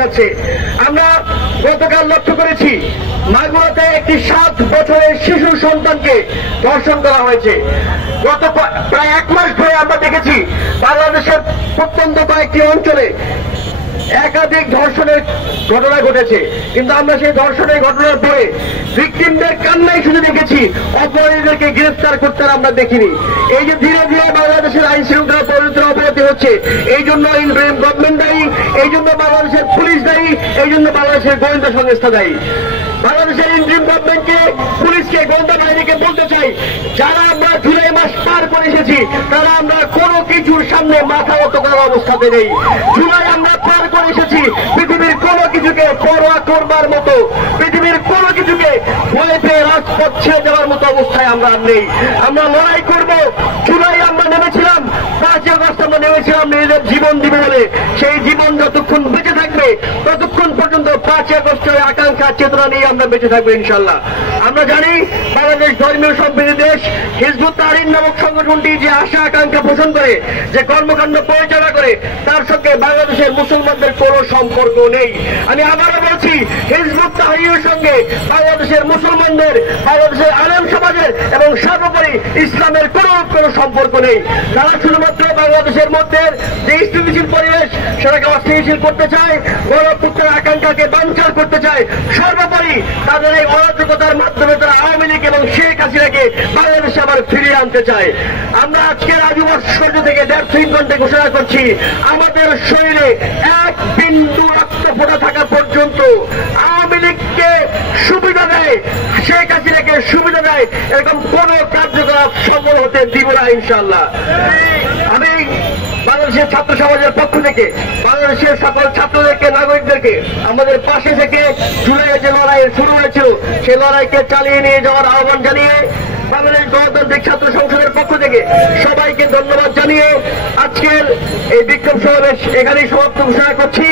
যাচ্ছে। আমরা গতকাল লক্ষ্য করেছি মাগুরাতে একটি 7 বছরের শিশু সন্তানকে ধর্ষণ করা হয়েছে। গত প্রায় 1 মাস ধরে আমরা দেখেছি বাংলাদেশের প্রত্যন্ত কয়েকটি অঞ্চলে একাধিক ধর্ষণের ঘটনা ঘটেছে, কিন্তু আমরা সেই ধর্ষণের ঘটনার পরে ভিকটিমদের কান্নাই শুনে দেখেছি, অপরাধীদেরকে গ্রেফতার করতে আমরা দেখিনি। এই যে ধীরে ধীরে বাংলাদেশের আইন শৃঙ্খলা পরিস্থিতির অবনতি হচ্ছে, এই জন্য ইন্টারিম গভর্নমেন্ট দায়ী, এই জন্য বাংলাদেশের পুলিশ দায়ী, এই জন্য বাংলাদেশের গোয়েন্দা সংস্থা দায়ী। বাংলাদেশের ইন্টারিম গভর্নমেন্টকে, পুলিশকে, গোয়েন্দা বাহিনীকে বলতে চাই, যারা আমরা জুলাই মাস পার করে এসেছি তারা আমরা কোনো কিছুর সামনে মাথা নত করার অবস্থাতে নেই। জুলাই আমরা পার করে এসেছি, পৃথিবীর কোনো কিছুকে পরোয়া করবার মতো, পৃথিবীর কোনো কিছুকে ভয় পেয়ে রাজপথ ছেড়ে যাওয়ার মতো অবস্থায় আমরা আর নেই। আমরা লড়াই করব। জুলাই আমরা নেমেছিলাম, 5 আগস্ট আমরা নেমেছিলাম নিজেদের জীবন দিব বলে। সেই জীবন যতক্ষণ বেঁচে থাকবে ততক্ষণ পর্যন্ত 5 আগস্টের আকাঙ্ক্ষা চেতনা নিয়ে আমরা বেঁচে থাকবো ইনশাল্লাহ। আমরা জানি বাংলাদেশ ধর্মীয় সম্প্রীতি দেশ। হিজবুত তাহরির নামক সংগঠনটি যে আশা আকাঙ্ক্ষা পোষণ করে, যে কর্মকাণ্ড পরিচালনা করে, তার সঙ্গে বাংলাদেশের মুসলমানদের কোনো সম্পর্ক নেই। আমি আবারও বলছি, হিজবুত তাহরিরের সঙ্গে বাংলাদেশের মুসলমানদের, বাংলাদেশের আলেম সমাজের এবং সর্বোপরি ইসলামের কোনো সম্পর্ক নেই। তারা শুধুমাত্র বাংলাদেশের মধ্যে যে স্থিতিশীল পরিবেশ সেটাকে অস্থিতিশীল করতে চায়, গণতন্ত্রের আকাঙ্ক্ষাকে বানচাল করতে চায়। সর্বোপরি তাদের এই অরাজকতার মাধ্যমে তারা আওয়ামী লীগ এবং শেখ হাসিনাকে বাংলাদেশে আবার ফিরিয়ে আনতে চায়। আমরা আজকে রাজু ভাস্কর্য থেকে 1.5 ঘন্টা ঘোষণা করছি, আমাদের শরীরে 1 বিন্দু রক্ত ফোটা থাকা পর্যন্ত আওয়ামী লীগকে সুবিধা দেয়, শেখ হাসিনাকে সুবিধা দেয়, এরকম কোন কার্যকলাপ সফল হতে দিব না ইনশাআল্লাহ। আমি বাংলাদেশের ছাত্র সমাজের পক্ষ থেকে বাংলাদেশের সকল ছাত্রদেরকে, নাগরিকদেরকে আমাদের পাশে থেকে জুলাইয়ে যে লড়াই শুরু হয়েছিল সেই লড়াইকে চালিয়ে নিয়ে যাওয়ার আহ্বান জানিয়ে বাংলাদেশ গণতান্ত্রিক ছাত্র সংসদের পক্ষ থেকে সবাইকে ধন্যবাদ জানিয়ে আজকের এই বিক্ষোভ সমাবেশ এখানেই সমাপ্ত ঘোষণা করছি।